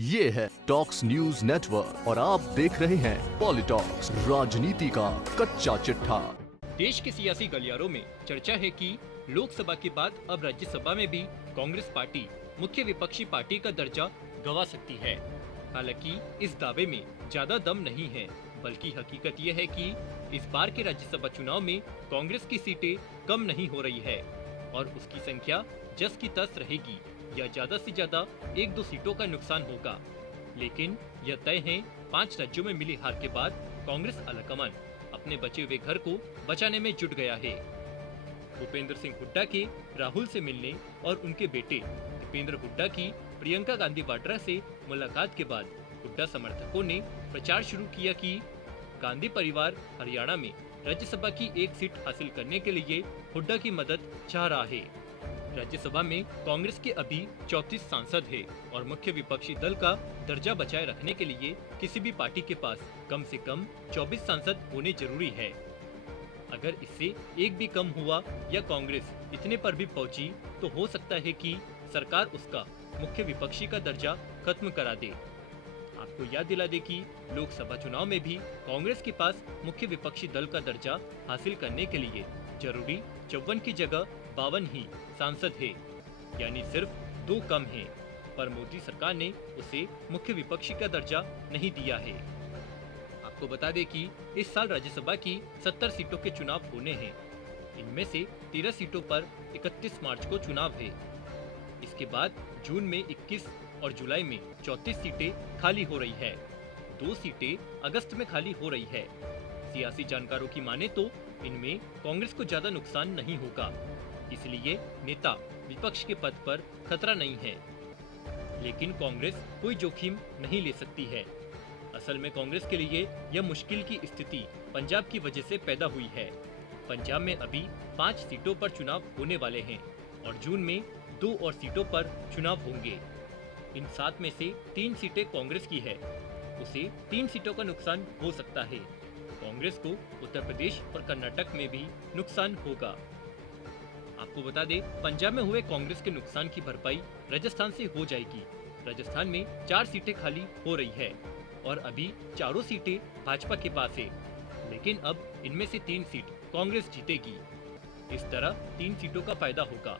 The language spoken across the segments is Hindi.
ये है टॉक्स न्यूज नेटवर्क और आप देख रहे हैं पॉलिटॉक्स, राजनीति का कच्चा चिट्ठा। देश के सियासी गलियारों में चर्चा है कि लोकसभा के बाद अब राज्यसभा में भी कांग्रेस पार्टी मुख्य विपक्षी पार्टी का दर्जा गंवा सकती है। हालांकि इस दावे में ज्यादा दम नहीं है, बल्कि हकीकत यह है कि इस बार के राज्यसभा चुनाव में कांग्रेस की सीटें कम नहीं हो रही है और उसकी संख्या जस की तस रहेगी या ज्यादा से ज्यादा 1-2 सीटों का नुकसान होगा। लेकिन यह तय है, 5 राज्यों में मिली हार के बाद कांग्रेस आलाकमान अपने बचे हुए घर को बचाने में जुट गया है। भूपेंद्र सिंह हुड्डा के राहुल से मिलने और उनके बेटे दीपेंद्र हुड्डा की प्रियंका गांधी वाड्रा से मुलाकात के बाद हुड्डा समर्थकों ने प्रचार शुरू किया कि गांधी परिवार हरियाणा में राज्यसभा की एक सीट हासिल करने के लिए हुड्डा की मदद चाह रहा है। राज्यसभा में कांग्रेस के अभी 34 सांसद हैं और मुख्य विपक्षी दल का दर्जा बचाए रखने के लिए किसी भी पार्टी के पास कम से कम 24 सांसद होने जरूरी है। अगर इससे एक भी कम हुआ या कांग्रेस इतने पर भी पहुंची तो हो सकता है कि सरकार उसका मुख्य विपक्षी का दर्जा खत्म करा दे। आपको याद दिला दे कि लोकसभा चुनाव में भी कांग्रेस के पास मुख्य विपक्षी दल का दर्जा हासिल करने के लिए जरूरी 54 की जगह 52 ही सांसद है, यानी सिर्फ 2 कम हैं। पर मोदी सरकार ने उसे मुख्य विपक्षी का दर्जा नहीं दिया है। आपको बता दें कि इस साल राज्यसभा की 70 सीटों के चुनाव होने हैं। इनमें से 13 सीटों पर 31 मार्च को चुनाव है। इसके बाद जून में 21 और जुलाई में 34 सीटें खाली हो रही है। 2 सीटें अगस्त में खाली हो रही है। सियासी जानकारों की माने तो इनमें कांग्रेस को ज्यादा नुकसान नहीं होगा, इसलिए नेता विपक्ष के पद पर खतरा नहीं है। लेकिन कांग्रेस कोई जोखिम नहीं ले सकती है। असल में कांग्रेस के लिए यह मुश्किल की स्थिति पंजाब की वजह से पैदा हुई है। पंजाब में अभी 5 सीटों पर चुनाव होने वाले हैं और जून में 2 और सीटों पर चुनाव होंगे। इन 7 में से 3 सीटें कांग्रेस की है। उसे 3 सीटों का नुकसान हो सकता है। कांग्रेस को उत्तर प्रदेश और कर्नाटक में भी नुकसान होगा। आपको बता दें, पंजाब में हुए कांग्रेस के नुकसान की भरपाई राजस्थान से हो जाएगी। राजस्थान में 4 सीटें खाली हो रही है और अभी चारों सीटें भाजपा के पास है, लेकिन अब इनमें से 3 सीट कांग्रेस जीतेगी। इस तरह 3 सीटों का फायदा होगा।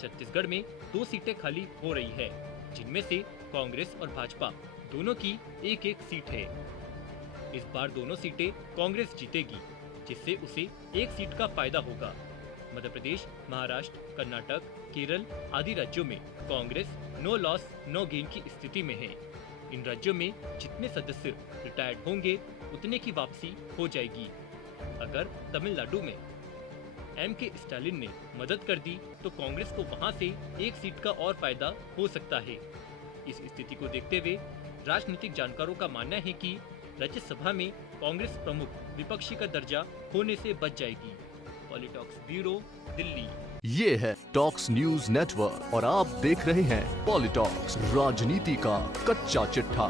छत्तीसगढ़ में 2 सीटें खाली हो रही है, जिनमें से कांग्रेस और भाजपा दोनों की एक-एक सीट है। इस बार दोनों सीटें कांग्रेस जीतेगी, जिससे उसे 1 सीट का फायदा होगा। मध्य प्रदेश, महाराष्ट्र, कर्नाटक, केरल आदि राज्यों में Congress no loss no gain की स्थिति में है। इन राज्यों में जितने सदस्य रिटायर्ड होंगे उतने की वापसी हो जाएगी। अगर तमिलनाडु में M.K. स्टालिन ने मदद कर दी तो कांग्रेस को वहां से 1 सीट का और फायदा हो सकता है। इस स्थिति को देखते हुए राजनीतिक जानकारों का मानना है कि राज्यसभा में कांग्रेस प्रमुख विपक्षी का दर्जा खोने से बच जाएगी। पॉलिटॉक्स ब्यूरो, दिल्ली। ये है टॉक्स न्यूज नेटवर्क और आप देख रहे हैं पॉलिटॉक्स, राजनीति का कच्चा चिट्ठा।